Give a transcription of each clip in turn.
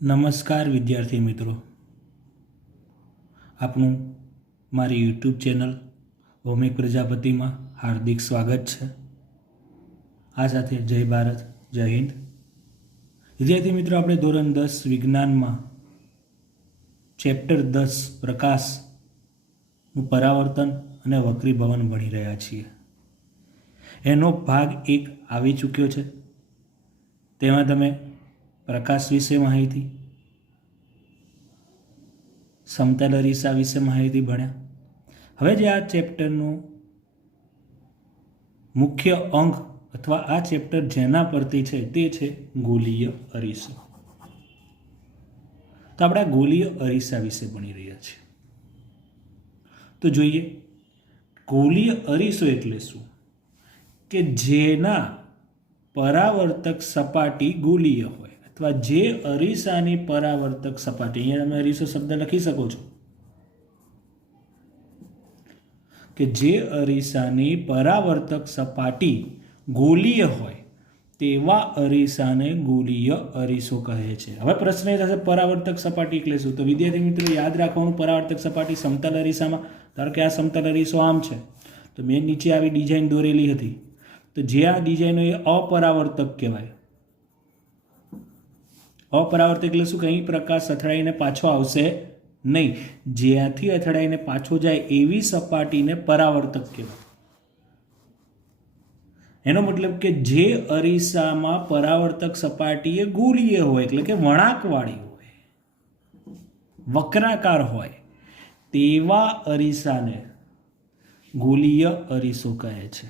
નમસ્કાર વિદ્યાર્થી મિત્રો, આપનું મારી યુટ્યુબ ચેનલ ભૌમિક પ્રજાપતિમાં હાર્દિક સ્વાગત છે। આ સાથે જય ભારત, જય હિન્દ। વિદ્યાર્થી મિત્રો, આપણે ધોરણ 10 વિજ્ઞાનમાં ચેપ્ટર 10 પ્રકાશનું પરાવર્તન અને વક્રીભવન ભણી રહ્યા છીએ। એનો ભાગ 1 આવી ચૂક્યો છે। તેમાં તમે પ્રકાશ વિશે માહિતી, સમતલ અરીસા વિશે માહિતી ભણ્યા। હવે જે આ ચેપ્ટરનું મુખ્ય અંગ અથવા આ ચેપ્ટર જેના પરથી છે તે છે ગોલીય અરીસો। તો આપણે ગોલીય અરીસા વિશે ભણી રહ્યા છીએ। તો જોઈએ, ગોલીય અરીસો એટલે શું? કે જેના પરાવર્તક સપાટી ગોલીય હોય, અથવા જે અરીસાની પરાવર્તક સપાટી, અહીંયા તમે અરીસો શબ્દ લખી શકો છો, કે જે અરીસાની પરાવર્તક સપાટી ગોલીય હોય તેવા અરીસાને ગોલીય અરીસો કહે છે। હવે પ્રશ્ન એ થશે, પરાવર્તક સપાટી એટલે શું? તો વિદ્યાર્થી મિત્રો, યાદ રાખવાનું, પરાવર્તક સપાટી સમતલ અરીસામાં, ધારો કે આ સમતલ અરીસો આમ છે, તો મેં નીચે આવી ડિઝાઇન દોરેલી હતી, તો જે આ ડિઝાઇન હોય એ અપરાવર્તક કહેવાય। અપરાવર્તક એટલે શું? કંઈ પ્રકાશ અથડાઈને પાછો આવશે નહીં, જ્યાંથી અથડાઈને પાછો જાય એવી સપાટીને પરાવર્તક કહેવાય। એનો મતલબ કે જે અરીસામાં પરાવર્તક સપાટી એ ગોળીય હોય, એટલે કે વળાંકવાળી હોય, વક્રાકાર હોય, તેવા અરીસાને ગોલીય અરીસો કહે છે।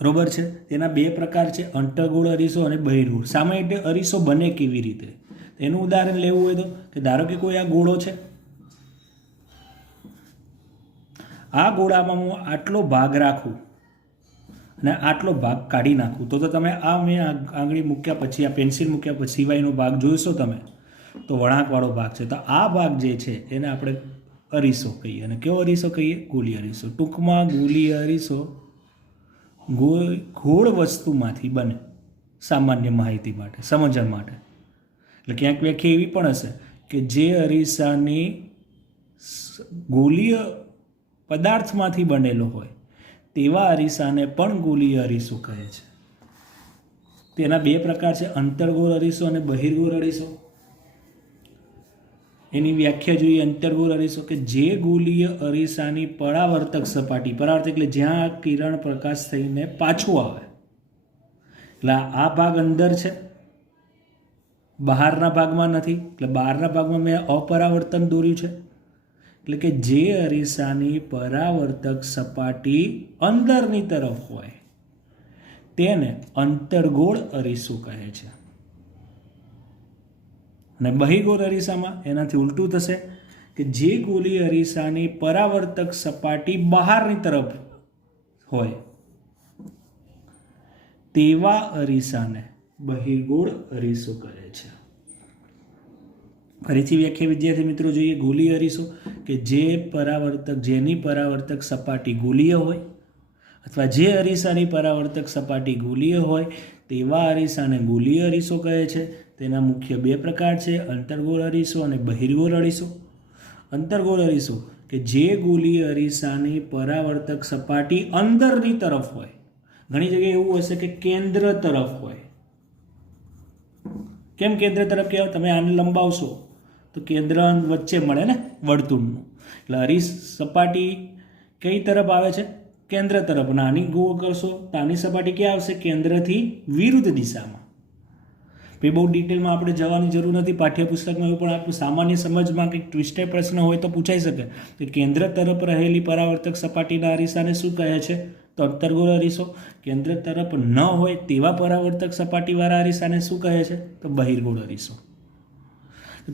બરોબર છે? તેના બે પ્રકાર છે, અંતર્ગોળ અરીસો અને બહિર્ગોળ। સામાન્ય રીતે અરીસો બને કેવી રીતે? એનું ઉદાહરણ લેવું હોય તો, કે ધારો કે કોઈ આ ગોળો છે, આ ગોળામાં હું આટલો ભાગ રાખું અને આટલો ભાગ કાઢી નાખું, તો તમે આ મેં આંગળી મૂક્યા પછી, આ પેન્સિલ મૂક્યા પછી સિવાયનો ભાગ જોઈશો તમે, તો વળાંકવાળો ભાગ છે, તો આ ભાગ જે છે એને આપણે અરીસો કહીએ। અને કેવો અરીસો કહીએ? ગોલીય અરીસો। ટૂંકમાં ગોલીય અરીસો ગોળ વસ્તુમાંથી બને, સામાન્ય માહિતી માટે, સમજણ માટે। એટલે ક્યાંક વ્યાખ્યા એવી પણ હશે કે જે અરીસાની ગોલીય પદાર્થમાંથી બનેલો હોય તેવા અરીસાને પણ ગોલીય અરીસો કહે છે। તેના બે પ્રકાર છે, અંતર્ગોળ અરીસો અને બહિર્ગોળ અરીસો। એની વ્યાખ્યા જોઈએ, અંતર્ગોળ અરીસો કે જે ગોલીય અરીસાની પરાવર્તક સપાટી, પરાવર્તક એટલે જ્યાં કિરણ પ્રકાશ થઈને પાછું આવે, એટલે આ ભાગ અંદર છે, બહારના ભાગમાં નથી, એટલે બહારના ભાગમાં મેં અપરાવર્તન દોર્યું છે, એટલે કે જે અરીસાની પરાવર્તક સપાટી અંદરની તરફ હોય તેને અંતર્ગોળ અરીસો કહે છે। અને બહિર્ગોળ અરીસામાં એનાથી ઉલટું થશે, કે જે ગોલીય અરીસાની પરાવર્તક સપાટી બહારની તરફ હોય તેવા અરીસાને બહિર્ગોળ અરીસો કહે છે। ફરીથી વ્યાખ્યા વિદ્યાર્થી મિત્રો જોઈએ, ગોલીય અરીસો કે જેની પરાવર્તક સપાટી ગોલીય હોય, અથવા જે અરીસાની પરાવર્તક સપાટી ગોલીય હોય તેવા અરીસાને ગોલીય અરીસો કહે છે। તેના મુખ્ય બે પ્રકાર છે, અંતર્ગોળ અરીસો અને બહિર્ગોળ અરીસો। અંતર્ગોળ અરીસો કે જે ગોલીય અરીસાની પરાવર્તક સપાટી અંદરની તરફ હોય, ઘણી જગ્યાએ એવું હશે કે કેન્દ્ર તરફ હોય। કેમ કેન્દ્ર તરફ કહેવાય? તમે આને લંબાવશો તો કેન્દ્ર વચ્ચે મળે ને વર્તુળનું, એટલે અરીસ સપાટી કઈ તરફ આવે છે? કેન્દ્ર તરફ। નાની ગોળ કરશો તો આની સપાટી ક્યાં આવશે? કેન્દ્રથી વિરુદ્ધ દિશામાં। પછી બહુ ડિટેલમાં આપણે જવાની જરૂર નથી, પાઠ્યપુસ્તકમાં એવું પણ આપણું સામાન્ય સમજમાં કંઈક ટ્વિસ્ટેડ પ્રશ્ન હોય તો પૂછાઈ શકે કે કેન્દ્ર તરફ રહેલી પરાવર્તક સપાટીના અરીસાને શું કહે છે? તો અંતર્ગોળ અરીસો। કેન્દ્ર તરફ ન હોય તેવા પરાવર્તક સપાટીવાળા અરીસાને શું કહે છે? તો બહિર્ગોળ અરીસો।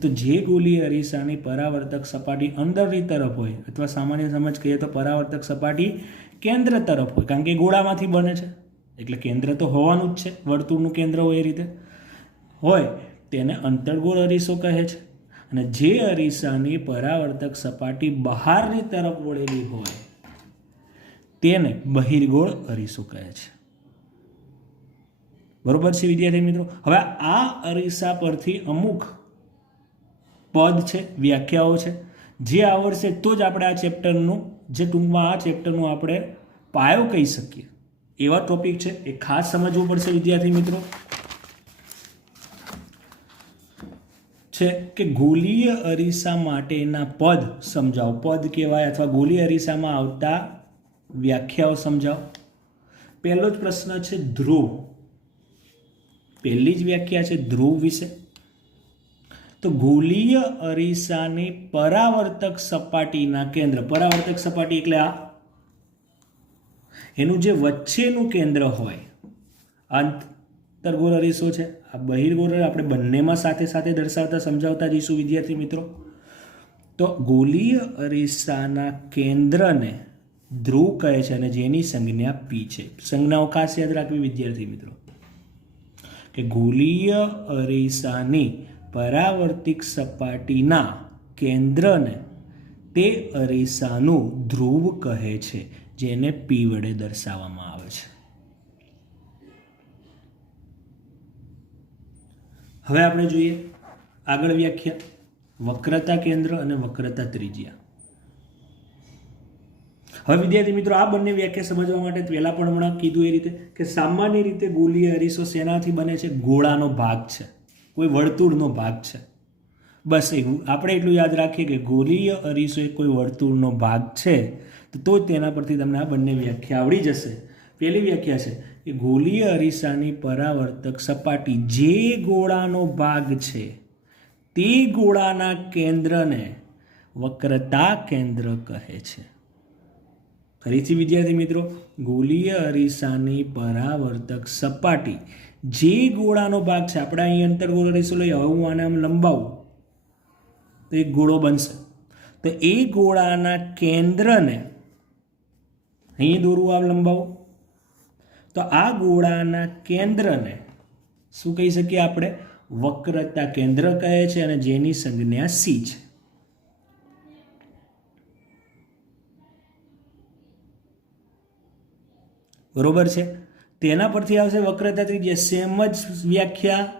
તો જે ગોલીય અરીસાની પરાવર્તક સપાટી અંદરની તરફ હોય, અથવા સામાન્ય સમજ કહીએ તો પરાવર્તક સપાટી કેન્દ્ર તરફ હોય, કારણ કે ગોળામાંથી બને છે એટલે કેન્દ્ર તો હોવાનું જ છે, વર્તુળનું કેન્દ્ર હોય એ રીતે હોય, તેને અંતર્ગોળ અરીસો કહે છે। અને જે અરીસાની પરાવર્તક સપાટી બહારની તરફ વળેલી હોય તેને બહિર્ગોળ અરીસો કહે છે। બરોબર છે વિદ્યાર્થી મિત્રો? હવે આ અરીસા પરથી અમુક પદ છે, વ્યાખ્યાઓ છે, જે આવડશે તો જ આપણે આ ચેપ્ટરનું, જે ટૂંકમાં આ ચેપ્ટરનું આપણે પાયો કહી શકીએ એવા ટોપિક છે, એ ખાસ સમજવું પડશે વિદ્યાર્થી મિત્રો. છે કે ગોલીય અરીસા માટેના પદ સમજાવો. પદ કહેવાય અથવા ગોલીય અરીસામાં આવતા વ્યાખ્યાઓ સમજાવો. પહેલો જ પ્રશ્ન છે ધ્રુવ. પહેલી જ વ્યાખ્યા છે ધ્રુવ વિશે. તો ગોલીય અરીસાની પરાવર્તક સપાટીના કેન્દ્ર, પરાવર્તક સપાટી એટલે આ, એનું જે વચ્ચેનું કેન્દ્ર હોય, આંતરગોળ અરીસો છે, આ બહિર્ગોળ, આપણે બંનેમાં સાથે સાથે દર્શાવતા સમજાવતા જઈશું વિદ્યાર્થી મિત્રો. તો ગોલીય અરીસાના કેન્દ્રને ધ્રુવ કહે છે અને જેની સંજ્ઞા પી છે. સંજ્ઞાઓ ખાસ યાદ રાખવી વિદ્યાર્થી મિત્રો, કે ગોલીય અરીસાની પરાવર્તિક સપાટીના કેન્દ્રને તે અરીસાનું ધ્રુવ કહે છે, જેને પી વડે દર્શાવવામાં આવે છે. હવે આપણે જોઈએ આગળ વ્યાખ્યા, વક્રતા કેન્દ્ર અને વક્રતા ત્રિજ્યા. હવે વિદ્યાર્થી મિત્રો આ બંને વ્યાખ્યા સમજવા માટે પહેલા પણ હમણાં કીધું એ રીતે કે સામાન્ય રીતે ગોલીય અરીસો શેનાથી બને છે? ગોળાનો ભાગ છે, કોઈ વર્તુળનો ભાગ છે. બસ એવું આપણે એટલું યાદ રાખીએ કે ગોલીય અરીસો એ કોઈ વર્તુળનો ભાગ છે, તો તેના પરથી તમને આ બંને વ્યાખ્યા આવડી જશે. પહેલી વ્યાખ્યા છે કે ગોલીય અરીસાની પરાવર્તક સપાટી જે ગોળાનો ભાગ છે તે ગોળાના કેન્દ્રને વક્રતા કેન્દ્ર કહે છે. ફરીથી વિદ્યાર્થી મિત્રો, ગોલીય અરીસાની પરાવર્તક સપાટી જે ગોળાનો ભાગ છે, આપણે અહીં અંતર્ગોળ અરીસો લઈએ, હવે હું આને આમ લંબાવું તો એક ગોળો બનશે. તો એ ગોળાના કેન્દ્રને અહીં દોરવું, આમ લંબાવું, તો આ ગોળાના કેન્દ્રને શું કહી શકીએ આપણે? વક્રતા કેન્દ્ર કહે છે અને જેની સંજ્ઞા સી છે. બરોબર છે? તેના પરથી આવશે વક્રતા ત્રિજ્યા. સેમ જ વ્યાખ્યા,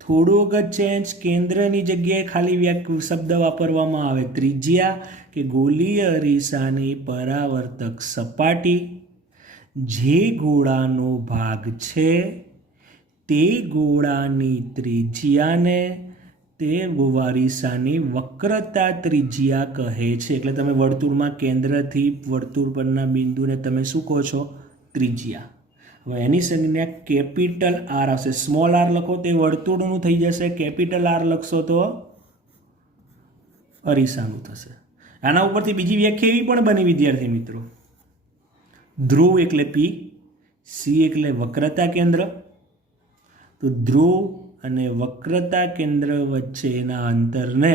થોડુંક જ ચેન્જ, કેન્દ્રની જગ્યાએ ખાલી શબ્દ વાપરવામાં આવે ત્રિજ્યા, કે ગોલીય અરીસાની પરાવર્તક સપાટી જે ગોળાનો ભાગ છે તે ગોળાની ત્રિજ્યાને તે અરીસાની વક્રતા ત્રિજ્યા કહે છે. એટલે તમે વર્તુળમાં કેન્દ્રથી વર્તુળ પરના બિંદુને તમે શું કહો છો? ત્રિજ્યા. હવે એની સંજ્ઞા કેપિટલ આર આવશે. સ્મોલ આર લખો તે વર્તુળનું થઈ જશે, કેપિટલ આર લખશો તો અરીસાનું થશે. આના ઉપરથી બીજી વ્યાખ્યા એવી પણ બની વિદ્યાર્થી મિત્રો, ધ્રુવ એટલે પી, સી એટલે વક્રતા કેન્દ્ર. તો ધ્રુવ અને વક્રતા કેન્દ્ર વચ્ચેના અંતરને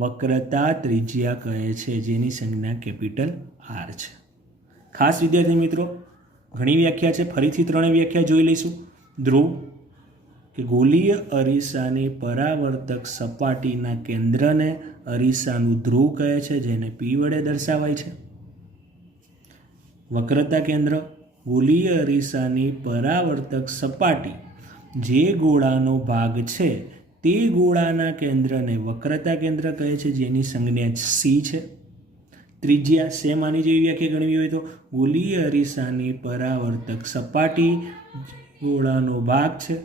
વક્રતા ત્રિજ્યા કહે છે, જેની સંજ્ઞા કેપિટલ આર છે. ખાસ વિદ્યાર્થી મિત્રો, ઘણી વ્યાખ્યા છે, ફરીથી ત્રણેય વ્યાખ્યા જોઈ લઈશું. ધ્રુવ કે ગોલીય અરીસાની પરાવર્તક સપાટીના કેન્દ્રને અરીસાનું ધ્રુવ કહે છે, જેને પી વડે દર્શાવાય છે. વક્રતા કેન્દ્ર, ગોલીય અરીસાની પરાવર્તક સપાટી જે ગોળાનો ભાગ છે તે ગોળાના કેન્દ્રને વક્રતા કેન્દ્ર કહે છે, જેની સંજ્ઞા સી છે. ત્રિજ્યા, સેમ આની જેવી વ્યાખ્યા ગણવી હોય તો ગોલીય અરીસાની પરાવર્તક સપાટી ગોળાનો ભાગ છે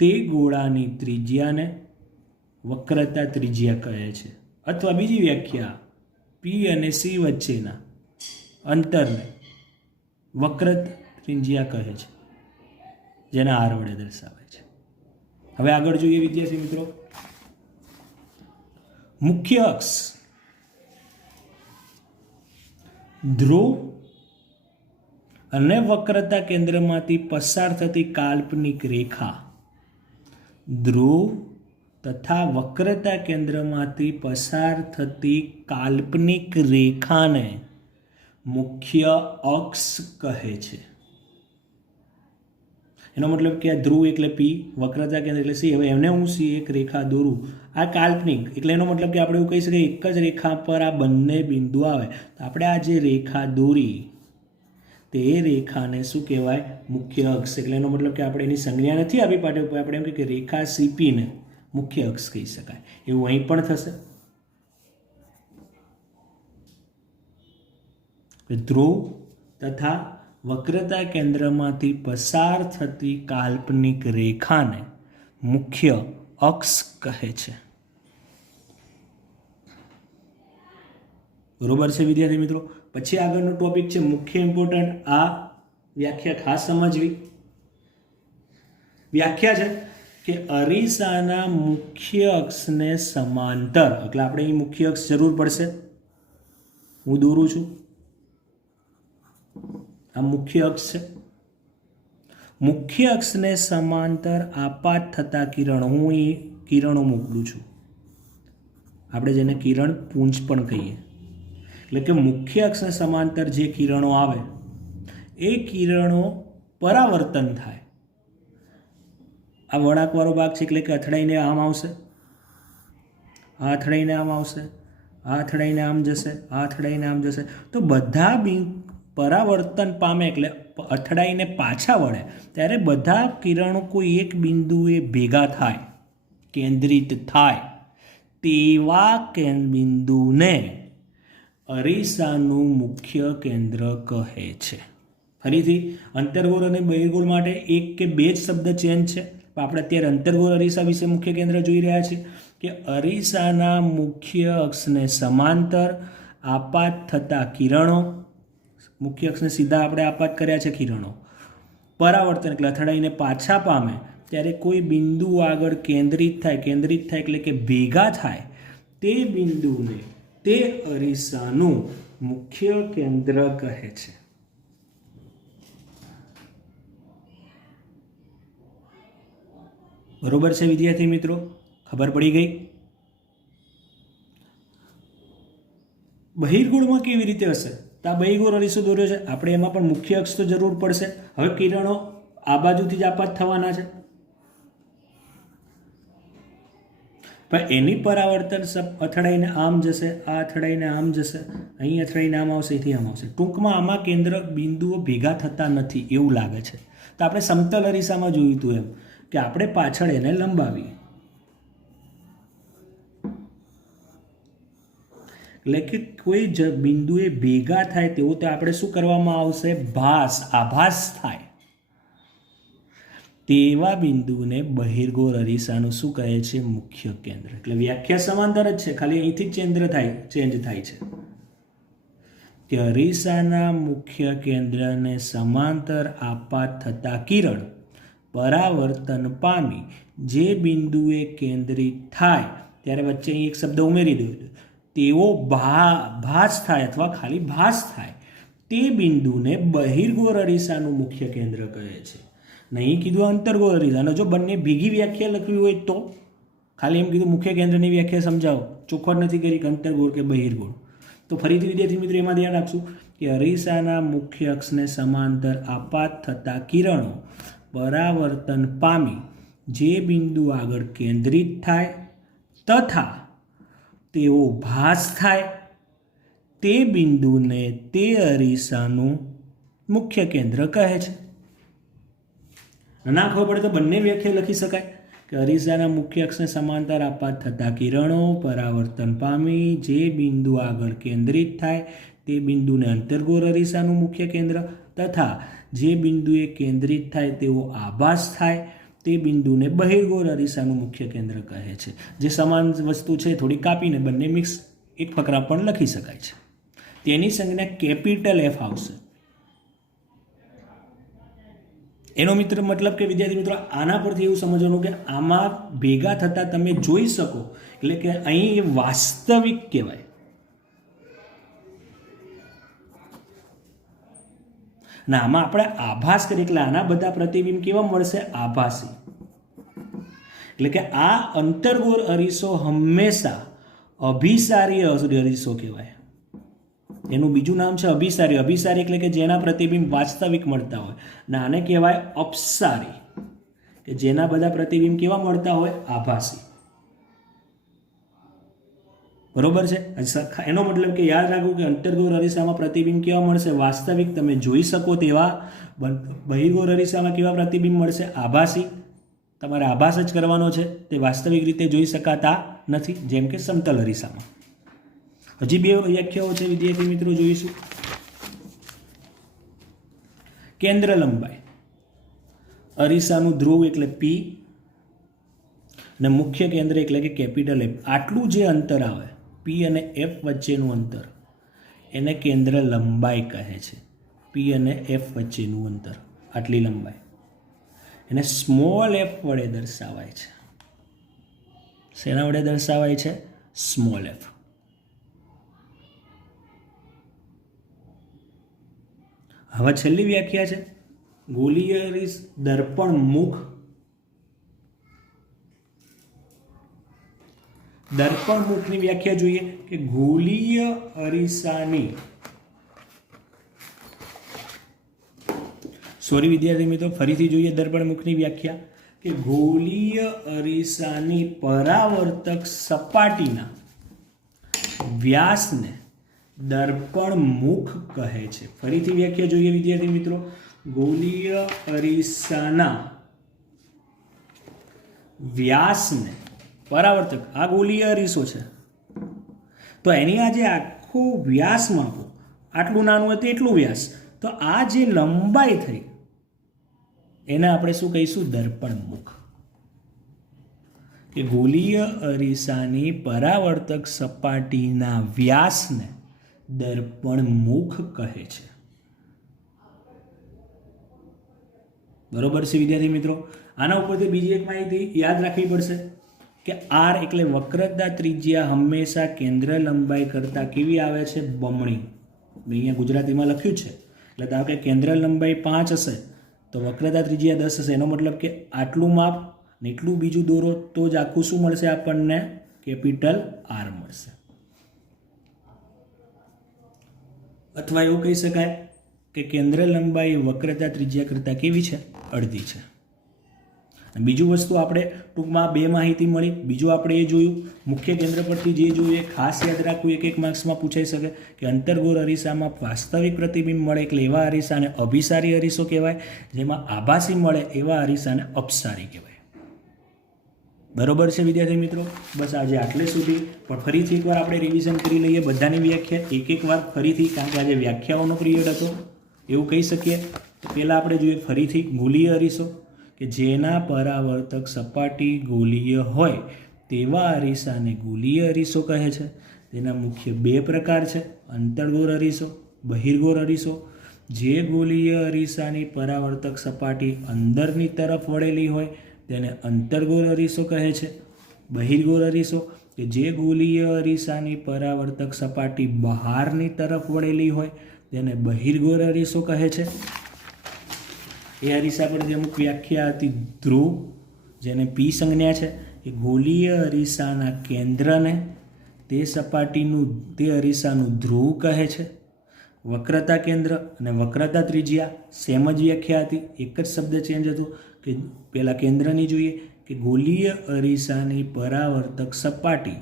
તે ગોળાની ત્રિજ્યાને વક્રતા ત્રિજ્યા કહે છે. અથવા બીજી વ્યાખ્યા, પી અને સી વચ્ચેના અંતરને વક્રતા ત્રિજ્યા કહે છે, જેના આર વડે દર્શાવાય છે. હવે આગળ જોઈએ વિદ્યાર્થી મિત્રો, મુખ્ય અક્ષ. ધ્રુવ અને વક્રતા કેન્દ્રમાંથી પસાર થતી કાલ્પનિક રેખા, ધ્રુવ તથા વક્રતા કેન્દ્રમાંથી પસાર થતી કાલ્પનિક રેખાને મુખ્ય અક્ષ કહે છે. એનો મતલબ કે આ ધ્રુવ એટલે પી, વક્રતા કેન્દ્ર એટલે સી. હવે એમને હું સી એક રેખા દોરું, આ કાલ્પનિક, એટલે એનો મતલબ કે આપણે એવું કહી શકીએ એક જ રેખા પર આ બંને બિંદુ આવે. તો આપણે આ જે રેખા દોરી તે રેખાને શું કહેવાય? મુખ્ય અક્ષ. એટલે એનો મતલબ કે આપણે એની સંજ્ઞા નથી આપી પાટે, આપણે એમ કે રેખા સીપીને મુખ્ય અક્ષ કહી શકાય. એવું અહીં પણ થશે. ધ્રુવ તથા વક્રતા કેન્દ્રમાંથી પસાર થતી કાલ્પનિક રેખાને મુખ્ય અક્ષ કહે છે. બરોબર છે વિદ્યાર્થી મિત્રો. પછી આગળનો ટોપિક છે મુખ્ય ઇમ્પોર્ટન્ટ. આ વ્યાખ્યા ખાસ સમજવી. વ્યાખ્યા છે કે અરીસાના મુખ્ય અક્ષને સમાંતર, એટલે આપણે અહીં મુખ્ય અક્ષ જરૂર પડશે. હું દોરું છું, આ મુખ્ય અક્ષ છે. મુખ્ય અક્ષને સમાંતર આપાત થતા કિરણો, હું અહીં કિરણો મોકલું છું, આપણે જેને કિરણ પુંજ પણ કહીએ. એટલે કે મુખ્ય અક્ષને સમાંતર જે કિરણો આવે એ કિરણો પરાવર્તન થાય. આ વળાંકવાળો ભાગ છે એટલે કે અથડાઈને આમ આવશે, આ અથડાઈને આમ આવશે, આ અથડાઈને આમ જશે, આ અથડાઈને આમ જશે. તો બધા પરાવર્તન પામે એટલે અથડાઈને પાછા વળે ત્યારે બધા કિરણો કોઈ એક બિંદુએ ભેગા થાય, કેન્દ્રિત થાય. તેવા બિંદુને અરીસાનું મુખ્ય કેન્દ્ર કહે છે. ફરીથી અંતર્ગોળ અને બહિર્ગોળ માટે એક કે બે જ શબ્દ ચેન્જ છે. આપણે અત્યારે અંતર્ગોળ અરીસા વિશે મુખ્ય કેન્દ્ર જોઈ રહ્યા છીએ કે અરીસાના મુખ્ય અક્ષને સમાંતર આપાત થતા કિરણો, મુખ્ય અક્ષને સીધા આપણે આપાત કર્યા છે કિરણો, પરાવર્તન એટલે અથડાઈને પાછા પામે ત્યારે કોઈ બિંદુ આગળ કેન્દ્રિત થાય એટલે કે ભેગા થાય, તે બિંદુને તે અરીસાનું મુખ્ય કેન્દ્ર કહે છે. બરોબર છે વિદ્યાર્થી મિત્રો, ખબર પડી ગઈ. બહિર્ગોળમાં કેવી રીતે હશે? તો આ બહિર્ગોળ અરીસો દોર્યો છે, આપણે એમાં પણ મુખ્ય અક્ષ તો જરૂર પડશે. હવે કિરણો આ બાજુથી જ આપાત થવાના છે, પણ એની પરાવર્તન અથડાઈને આમ જશે, આ અથડાઈને આમ જશે, અહીં અથડાઈને આમ આવશે, અહીંથી આમ આવશે. ટૂંકમાં આમાં કેન્દ્ર બિંદુઓ ભેગા થતા નથી એવું લાગે છે. તો આપણે સમતલ અરીસામાં જોયું હતું એમ કે આપણે પાછળ એને લંબાવીએ, એટલે કે કોઈ બિંદુએ ભેગા થાય તેવું તો આપણે શું કરવામાં આવશે? આભાસ થાય. તેવા બિંદુને બહિર્ગોળ અરીસાનું શું કહે છે? મુખ્ય કેન્દ્ર. એટલે વ્યાખ્યા સમાંતર જ છે, ખાલી અહીંથી ચેન્જ થાય છે કે અરીસાના મુખ્ય કેન્દ્રને સમાંતર આપાત થતા કિરણ પરાવર્તન પામી જે બિંદુએ કેન્દ્રિત થાય, ત્યારે વચ્ચે અહીં એક શબ્દ ઉમેરી દો, તેવો ભાસ થાય અથવા ખાલી ભાસ થાય, તે બિંદુને બહિર્ગોળ અરીસાનું મુખ્ય કેન્દ્ર કહે છે. નહીં કીધું અંતર્ગોળ અરીસા. અને જો બંને ભેગી વ્યાખ્યા લખવી હોય તો ખાલી એમ કીધું મુખ્ય કેન્દ્રની વ્યાખ્યા સમજાવો, ચોખવટ નથી કરી કે અંતર્ગોળ કે બહિર્ગોળ. તો ફરીથી વિદ્યાર્થી મિત્રો એમાં ધ્યાન રાખશું કે અરીસાના મુખ્ય અક્ષને સમાંતર આપાત થતા કિરણો પરાવર્તન પામી જે બિંદુ આગળ કેન્દ્રિત થાય તથા તેવો ભાસ થાય, તે બિંદુને તે અરીસાનું મુખ્ય કેન્દ્ર કહે છે. ના ખબર પડે તો બંને વ્યાખ્યા લખી શકાય કે અરીસાના મુખ્ય અક્ષને સમાંતર આપાત થતા કિરણો પરાવર્તન પામી જે બિંદુ આગળ કેન્દ્રિત થાય તે બિંદુને અંતર્ગોળ અરીસાનું મુખ્ય કેન્દ્ર તથા જે બિંદુએ કેન્દ્રિત થાય તેવો આભાસ થાય તે બિંદુને બહિર્ગોળ અરીસાનું મુખ્ય કેન્દ્ર કહે છે. જે સમાન વસ્તુ છે થોડી કાપીને બંને મિક્સ એક ફકરા પણ લખી શકાય છે. તેની સંજ્ઞા કેપિટલ F આવશે. એનો મતલબ કે વિદ્યાર્થી મિત્રો આના પરથી એવું સમજવાનું કે આમાં ભેગા થતા તમે જોઈ શકો, એટલે કે અહીં એ વાસ્તવિક કહેવાય. અને આમાં આપણે આભાસ કરીએ એટલે આના બધા પ્રતિબિંબ કેવા મળશે? આભાસી. એટલે કે આ અંતર્ગોળ અરીસો હંમેશા અભિસારી અરીસો કહેવાય. એનું બીજું નામ છે અભિસારી. અભિસારી એટલે કે જેના પ્રતિબિંબ વાસ્તવિક મળતા હોય. અને આને કહેવાય અપસારી, કે જેના બધા પ્રતિબિંબ કેવા મળતા હોય? આભાસી. બરોબર છે. એનો મતલબ કે યાદ રાખવું કે અંતર્ગોળ અરીસામાં પ્રતિબિંબ કેવા મળશે? વાસ્તવિક, તમે જોઈ શકો તેવા. બહિર્ગોળ અરીસામાં કેવા પ્રતિબિંબ મળશે? આભાસી. તમારે આભાસ જ કરવાનો છે, તે વાસ્તવિક રીતે જોઈ શકાતા નથી, જેમ કે સમતલ અરીસામાં. હજી 2 વ્યાખ્યાઓ છે વિદ્યાર્થી મિત્રો, જોઈશું. કેન્દ્ર લંબાઈ, અરીસાનું ધ્રુવ એટલે P અને મુખ્ય કેન્દ્ર એટલે કે કેપિટલ F. આટલું જે અંતર આવે P અને F વચ્ચેનું અંતર, એને કેન્દ્ર લંબાઈ કહે છે. P અને F વચ્ચેનું અંતર, આટલી લંબાઈ, એને સ્મોલ f વડે દર્શાવાય છે. શેના વડે દર્શાવાય છે? Small f. હવે છેલ્લી વ્યાખ્યા છે ગોલીય અરીસ દર્પણ મુખ. દર્પણ મુખની વ્યાખ્યા જોઈએ કે ગોલીય અરીસાની, સોરી વિદ્યાર્થી મિત્રો, ફરીથી જોઈએ દર્પણ મુખની વ્યાખ્યા કે ગોલીય અરીસાની પરાવર્તક સપાટીના વ્યાસને દર્પણ મુખ કહે છે. ફરીથી વ્યાખ્યા જોઈએ વિદ્યાર્થી મિત્રો, ગોલીય અરીસાના વ્યાસને પરાવર્તક, આ ગોલીય અરીસો છે તો એની આ જે આખો વ્યાસ માપો, આટલું નાનું હતું એટલું વ્યાસ, તો આ જે લંબાઈ થઈ એને આપણે શું કહીશું? દર્પણ મુખ. કે ગોલીય અરીસાની પરાવર્તક સપાટીના વ્યાસને દર્પણ મુખ કહે છે. બરોબર છે વિદ્યાર્થી મિત્રો. આના ઉપરથી બીજી એક માહિતી યાદ રાખવી પડશે કે R એટલે વક્રતા ત્રિજ્યા હંમેશા કેન્દ્ર લંબાઈ કરતાં કેવી આવે છે? બમણી. અહીંયા ગુજરાતીમાં લખ્યું છે, એટલે ધારો કે કેન્દ્ર લંબાઈ 5 હશે તો વક્રતા ત્રિજ્યા 10 હશે. એનો મતલબ કે આટલું માપ ને એટલું બીજું દોરો તો જ આખું શું મળશે આપણને? કેપિટલ R મળશે. અથવા એવું કહી શકાય કે કેન્દ્ર લંબાઈ વક્રતા ત્રિજ્યા કરતાં કેવી છે? અડધી છે. બીજું વસ્તુ આપણે ટૂંકમાં 2 માહિતી મળી. બીજું આપણે એ જોયું, મુખ્ય કેન્દ્ર પરથી જે જોયું એ ખાસ યાદ રાખવું, એક માર્ક્સમાં પૂછાઈ શકે કે અંતર્ગોળ અરીસામાં વાસ્તવિક પ્રતિબિંબ મળે એટલે એવા અરીસાને અભિસારી અરીસો કહેવાય, જેમાં આભાસી મળે એવા અરીસાને અપસારી કહેવાય. બરોબર છે વિદ્યાર્થી મિત્રો. બસ આજે આટલે સુધી, પણ ફરીથી એકવાર આપણે રિવિઝન કરી લઈએ બધાની વ્યાખ્યા એક વાર ફરીથી, કારણ કે આજે વ્યાખ્યાઓનો પિરિયડ હતો એવું કહી શકીએ. તો પહેલાં આપણે જોઈએ ફરીથી ગોલીય અરીસો, કે જેના પરાવર્તક સપાટી ગોલીય હોય તેવા અરીસાને ગોલીય અરીસો કહે છે. તેના મુખ્ય 2 પ્રકાર છે, અંતર્ગોળ અરીસો, બહિર્ગોળ અરીસો. જે ગોલીય અરીસાની પરાવર્તક સપાટી અંદરની તરફ વળેલી હોય તેને અંતર્ગોળ અરીસો કહે છે. બહિર્ગોળ અરીસો કે જે ગોલીય અરીસાની પરાવર્તક સપાટી બહારની તરફ વળેલી હોય તેને બહિર્ગોળ અરીસો કહે છે. એ અરીસા પર જે અમુક વ્યાખ્યા હતી ધ્રુવ, જેને P સંજ્ઞા છે, એ ગોલીય અરીસાના કેન્દ્રને તે સપાટીનું, તે અરીસાનું ધ્રુવ કહે છે. વક્રતા કેન્દ્ર અને વક્રતા ત્રિજ્યા સેમ જ વ્યાખ્યા હતી, એક જ શબ્દ ચેન્જ હતો. કે પહેલાં કેન્દ્રની જોઈએ કે ગોલીય અરીસાની પરાવર્તક સપાટી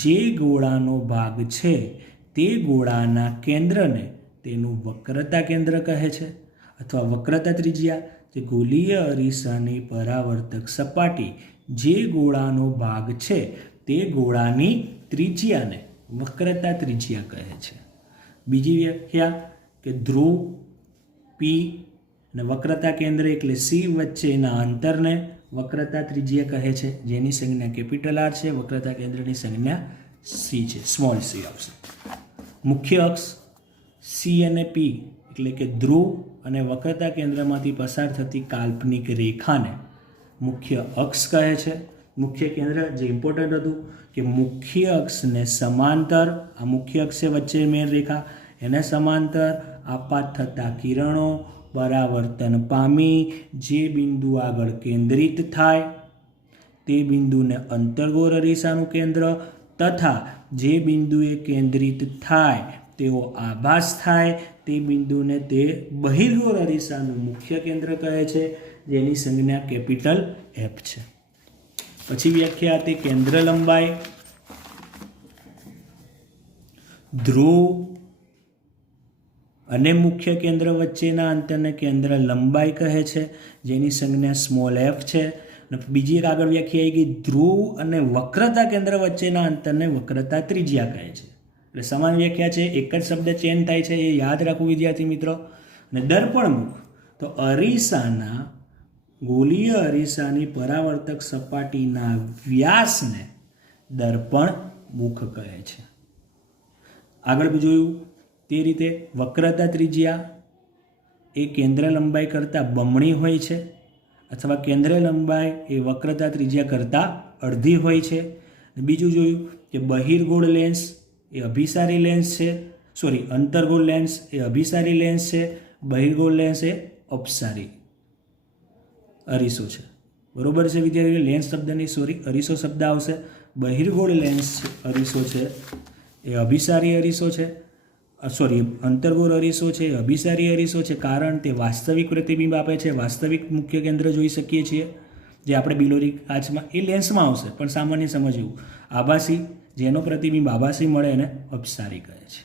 જે ગોળાનો ભાગ છે તે ગોળાના કેન્દ્રને તેનું વક્રતા કેન્દ્ર કહે છે. અથવા વક્રતા ત્રિજ્યા, જે ગોલીય અરીસાની પરાવર્તક સપાટી જે ગોળાનો ભાગ છે તે ગોળાની ત્રિજ્યાને વક્રતા ત્રિજ્યા કહે છે. બીજી વ્યાખ્યા કે ધ્રુવ P અને વક્રતા કેન્દ્ર એટલે C વચ્ચેના અંતરને વક્રતા ત્રિજ્યા કહે છે, જેની સંજ્ઞા કેપિટલ R છે. વક્રતા કેન્દ્રની સંજ્ઞા C છે, સ્મોલ c આવશે. મુખ્ય અક્ષ C અને P એટલે કે ધ્રુવ અને વક્રતા કેન્દ્રમાંથી પસાર થતી કાલ્પનિક રેખાને મુખ્ય અક્ષ કહે છે. મુખ્ય કેન્દ્ર જે ઇમ્પોર્ટન્ટ હતું કે મુખ્ય અક્ષને સમાંતર, આ મુખ્ય અક્ષ વચ્ચે મેન રેખા, એને સમાંતર આપાત થતા કિરણો પરાવર્તન પામી જે બિંદુ આગળ કેન્દ્રિત થાય તે બિંદુને અંતર્ગોળ અરીસાનું કેન્દ્ર, તથા જે બિંદુએ કેન્દ્રિત થાય તેવો આભાસ થાય તે બિંદુને તે બહિર્ગોળ અરીસાનું મુખ્ય કેન્દ્ર કહે છે, જેની સંજ્ઞા કેપિટલ F છે. પછી વ્યાખ્યા હતી કેન્દ્ર લંબાઈ. ધ્રુવ અને મુખ્ય કેન્દ્ર વચ્ચેના અંતરને કેન્દ્ર લંબાઈ કહે છે, જેની સંજ્ઞા સ્મોલ એફ છે. અને બીજી એક આગળ વ્યાખ્યા આવી ગઈ, ધ્રુવ અને વક્રતા કેન્દ્ર વચ્ચેના અંતરને વક્રતા ત્રિજ્યા કહે છે. એટલે સમાન વ્યાખ્યા છે, એક જ શબ્દ ચેન્જ થાય છે, એ યાદ રાખવું વિદ્યાર્થી મિત્રો. અને દર્પણમુખ, તો અરીસાના ગોલીય અરીસાની પરાવર્તક સપાટીના વ્યાસને દર્પણ મુખ કહે છે. આગળ જોયું તે રીતે વક્રતા ત્રિજ્યા એ કેન્દ્ર લંબાઈ કરતાં બમણી હોય છે, અથવા કેન્દ્ર લંબાઈ એ વક્રતા ત્રિજ્યા કરતાં અડધી હોય છે. બીજું જોયું કે બહિર્ગોળ લેન્સ એ અભિસારી લેન્સ છે, અંતર્ગોળ લેન્સ એ અભિસારી લેન્સ છે, બહિર્ગોળ લેન્સ એ અપસારી અરીસો છે. બરોબર છે વિદ્યાર્થીઓ, લેન્સ શબ્દની અરીસો શબ્દ આવશે. બહિર્ગોળ લેન્સ અરીસો છે એ અભિસારી અરીસો છે, અંતર્ગોળ અરીસો છે એ અભિસારી અરીસો છે, કારણ તે વાસ્તવિક પ્રતિબિંબ આપે છે. વાસ્તવિક મુખ્ય કેન્દ્ર જોઈ શકીએ છીએ, જે આપણે બિલોરી કાચમાં, એ લેન્સમાં આવશે, પણ સામાન્ય સમજવું. આભાસી, જેનો પ્રતિબિંબ આભાસી મળે એને અપસારી કહે છે.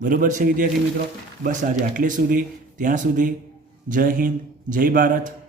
બરોબર છે વિદ્યાર્થી મિત્રો, બસ આજે આટલે સુધી. ત્યાં સુધી જય હિન્દ, જય ભારત.